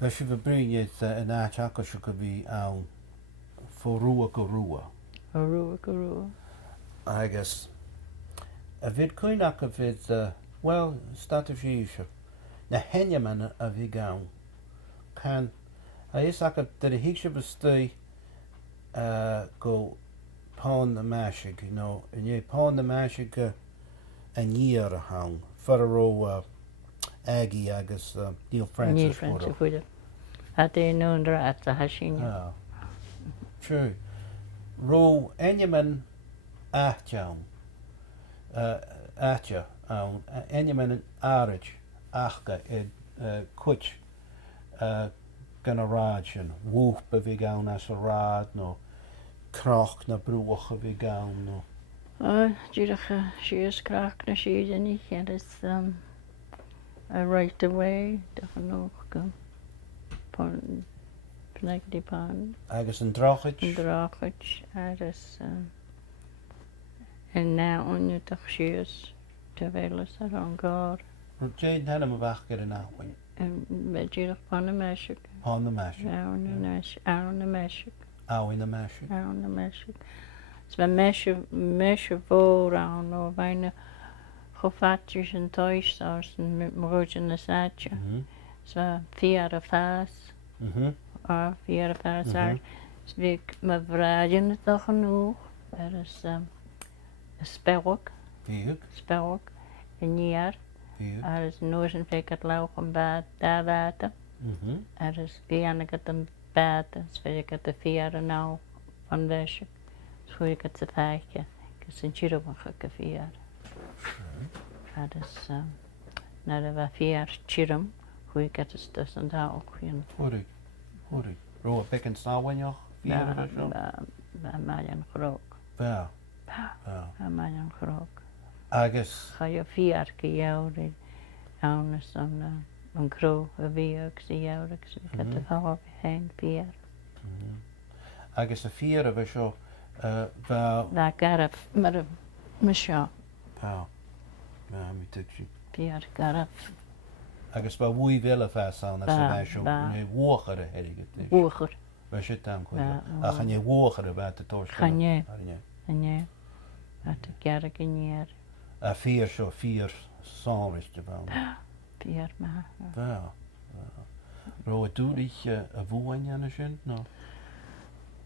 Felly fy bryn ydd yn ach ac os yw'n fi awn ffwrw ac o rŵa. Gurua. Agus, a fyd cwyn ac a fyd, wel, stad o si eisiau. Na henya man a fi gawn. Can, a is ac a dyr hig sy'n bystau go pond the mashig, you know, and ye pond the mashig yn year a hawn. For a row Aggie agus Neil Francis. Neil Francis fwyda. A dyn nhw'n rat a hasin. True. Ro enyaman ahtjawn. Ahtja awn. Enyaman araj achga kuch gan a raj yn wwp a fi gawn as a rad no croch na brwch a fi gawn no. Dyrach a sias crach na siad yn eich and it's a right away dach yn o'ch gym pond Benacadie Pond. Agus yn drochich? Yn drochich agus en na onju dach sias tyfelus ar o'n gor. Rwy'n jade hana ma fach gyda na wyn. Be dyrach pond y mesig. Pond the mashig. Awn y mesig. Awn y mesig. Awn the mashig. Awn y mesig. So mesig fawr awn o fain chofatjes yn toes oes yn mwyd yn y sadja. So fiar y ffas. A fiar y ffas ar. So fi mae fradion y doch yn nhw. Er ys spewog. Fiug. Spewog. Yn niar. Fiug. Er ys nŵs yn ffeg at lawch yn bad da fada. Er ys fi anna gyda yn bad. So fi gyda fiar yn naw yn fesig. So fi gyda ffeich. Gys yn giro yn chyg y fiar. Er ys na da fa fiar chirum. Hwy gyda stys yn dawl chwyn. Hwrig. Hwrig. Ro a bec yn sawan ioch? Fiar ydw sio? Ba maen chrog. Fel. Ba maen chrog. Agus. Chai o fiar gy iawr i awnus yn cro y fiog sy'n iawr ag sy'n gyda fawr hen fiar. Agus y fiar efo sio fel... Fa garaf mae'r mysio. Fel. Mi tyd si. Fiar garaf. Agus fel wwy fel y ffas awn as y fe sio. Neu wwch ar y herig ydych. Wwchwr. Fe sydd tam cwyd. A chan ie wwch ar y fet y tors. Chan ie. Anye. At y garag yn iar. A fiar sio, fiar sonris dy fel. Fiar ma. Fel. Ro a dŵrich y fwy'n yan y sy'n, no?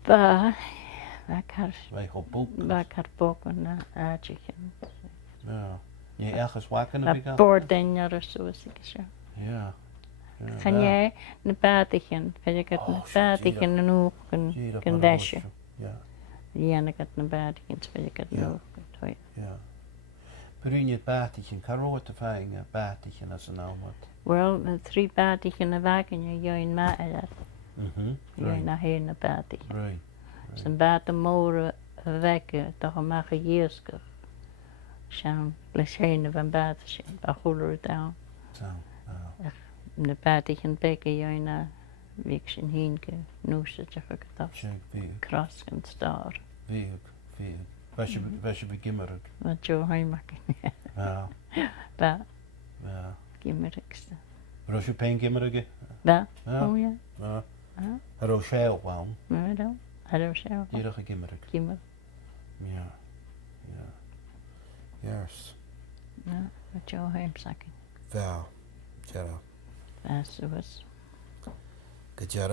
Fa. Fa car. Fe ho bwg. Fa car bwg yn agich yn. Fel. Nie ergens waken A heb ik borden ar y sŵs i gysio. Ja. Chan ie, na badig yn. Fed i gyd na badig yn nhwch yn ddesio. Ja. Ian i gyd na badig yn fed i gyd nhwch yn twy. Ja. Bryn je het batigje, karoot te vangen, batigje als een nou wat. Wel, na 3 badig yn y fag yn yw'n ma edrych. Yw'n na hyn y badig. Right. Sy'n bad y môr y feg, doch yn mach y iesgwch. Sian, les hyn y fan bad sy'n, a chwlwr dawn. Zo. Na badig yn beg yw'n na fig sy'n hyn gy nws ydych o gyda. Check, vier. Kras yn star. Vier. Was je begimmerig. Mae Joe Heimak yn ie. Ja. Ba, Ja. gymrygsta. Ros je pen gimmerig? Ba, Ja. o ie. Ja. Ros je waan. Mae daw. Hado siya. Iedere gimmerig. Gymryd. Ja. Ja. Yes. Na, mae Joe Heimak yn. Wel. Tjera. Ba, sŵs. Gejara.